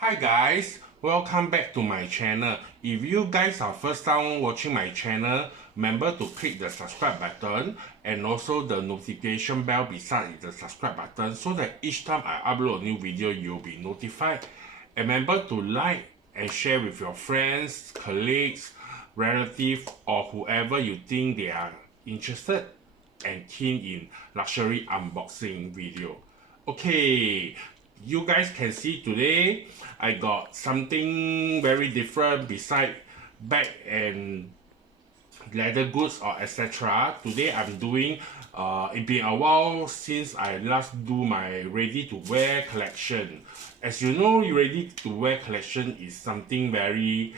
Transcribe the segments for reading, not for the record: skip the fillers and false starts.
Hi guys, welcome back to my channel. If you guys are first time watching my channel, remember to click the subscribe button and also the notification bell beside the subscribe button so that each time I upload a new video, you'll be notified. And remember to like and share with your friends, colleagues, relatives, or whoever you think they are interested and keen in luxury unboxing video. Okay, you guys can see today I got something very different beside bag and leather goods or etc. Today I'm doing it's been a while since I last do my ready to wear collection. As you know, ready to wear collection is something very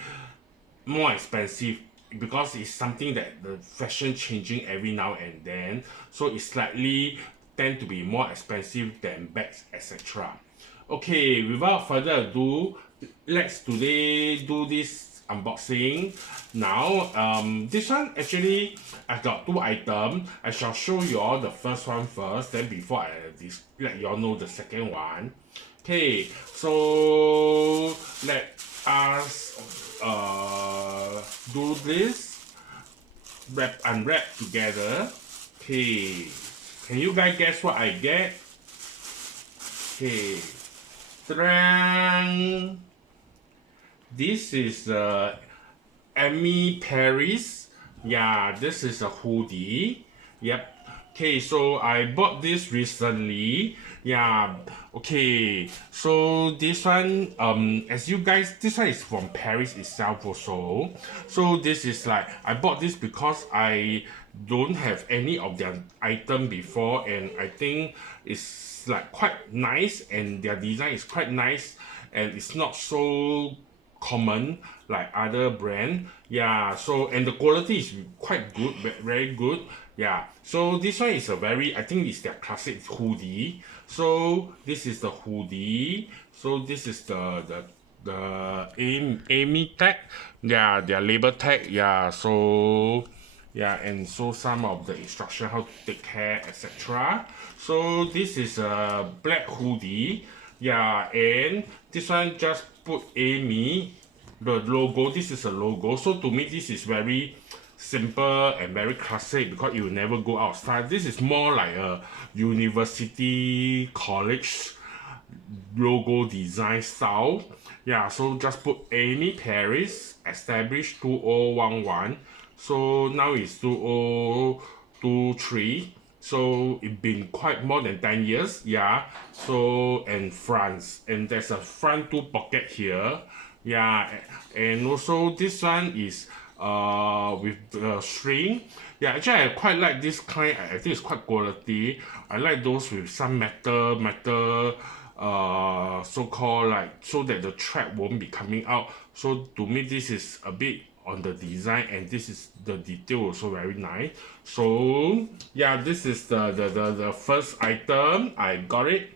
more expensive because it's something that the fashion changing every now and then, so it's slightly tend to be more expensive than bags etc. Okay, without further ado, let's today do this unboxing. Now this one actually I got two items. I shall show you all the first one first, then before I let you all know the second one. Okay, so let us do this, unwrap together. Okay, can you guys guess what I get? Okay, this is Amy Paris. Yeah, this is a hoodie. Yep. Okay, so I bought this recently. Yeah. Okay, so this one, as you guys, this one is from Paris itself also. So this is like I bought this because I don't have any of their item before, and I think it's like quite nice, and their design is quite nice, and it's not so common like other brand. Yeah, so and the quality is quite good, very good. Yeah, so this one is a very, I think it's their classic hoodie. So this is the hoodie. So this is the Amy tag. Yeah, their label tag. Yeah, so yeah, and so some of the instruction how to take care etc. So this is a black hoodie. Yeah, and this one just put Amy, the logo. This is a logo, so to me this is very simple and very classic because you will never go outside. This is more like a university college logo design style. Yeah, so just put Amy Paris, established 2011. So now it's 2023. So it's been quite more than 10 years. Yeah, so and France, and there's a front two pocket here. Yeah, and also this one is with the string. Yeah, actually I quite like this kind. I think it's quite quality. I like those with some metal so-called like, so that the thread won't be coming out. So to me this is a bit on the design, and this is the detail also very nice. So yeah, this is the first item. I got it.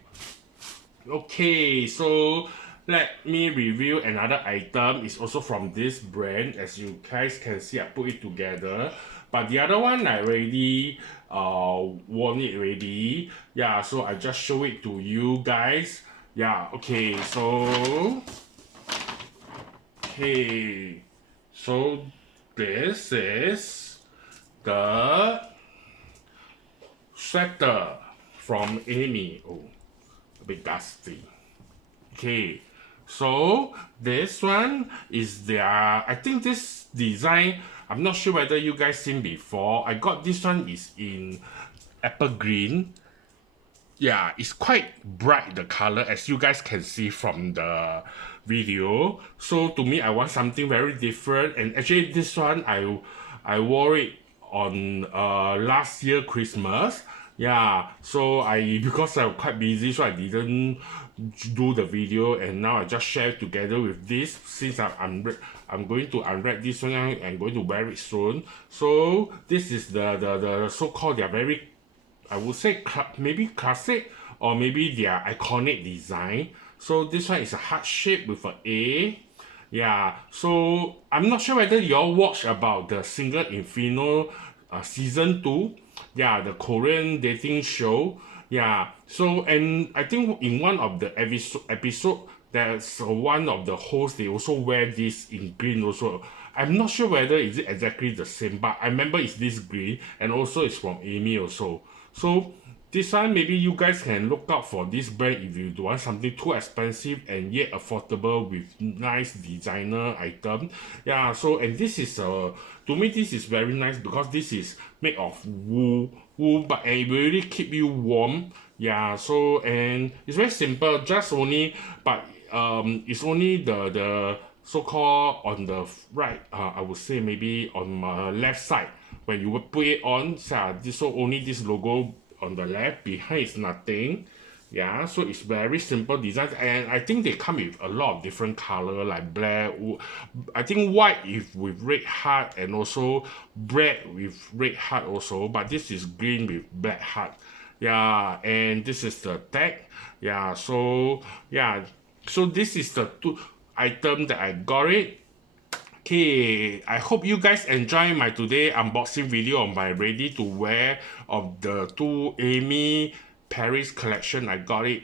Okay, so let me review another item. It's also from this brand. As you guys can see, I put it together. But the other one I already worn it already. Yeah, so I just show it to you guys. Yeah, okay, so this is the sweater from Amy. Oh, a bit dusty. Okay, so this one is their, I think this design, I'm not sure whether you guys seen before. I got this one is in apple green. Yeah, it's quite bright, the color, as you guys can see from the video. So to me, I want something very different, and actually this one I wore it on last year Christmas. Yeah, so because I'm quite busy, so I didn't do the video, and now I just share it together with this. Since I'm going to unwrap this one and going to wear it soon. So this is the so-called, they're very, I would say maybe classic, or maybe their iconic design. So this one is a heart shape with an A. Yeah, so I'm not sure whether y'all watch about the Single Inferno season 2. Yeah, the Korean dating show. Yeah, so and I think in one of the episode there's one of the hosts, they also wear this in green also. I'm not sure whether is it exactly the same, but I remember it's this green, and also it's from Amy also. So this one maybe you guys can look out for this brand if you don't want something too expensive and yet affordable with nice designer item. Yeah, so and this is to me this is very nice because this is made of wool, but it will really keep you warm. Yeah, so and it's very simple, just only but it's only the so-called on the right, I would say maybe on my left side when you would put it on, so only this logo on the left, behind is nothing. Yeah, so it's very simple design, and I think they come with a lot of different color like black, I think white is with red heart, and also black with red heart also, but this is green with black heart. Yeah, and this is the tag. Yeah, so yeah, so this is the two item that I got it. Okay, I hope you guys enjoy my today unboxing video of my ready to wear of the two Amy Paris collection. I got it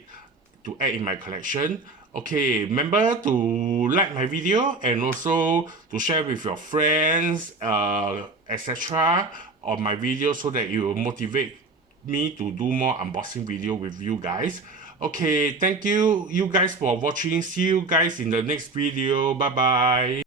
to add in my collection. Okay, remember to like my video and also to share with your friends, etc. on my video so that it will motivate me to do more unboxing video with you guys. Okay, thank you guys for watching. See you guys in the next video. Bye bye.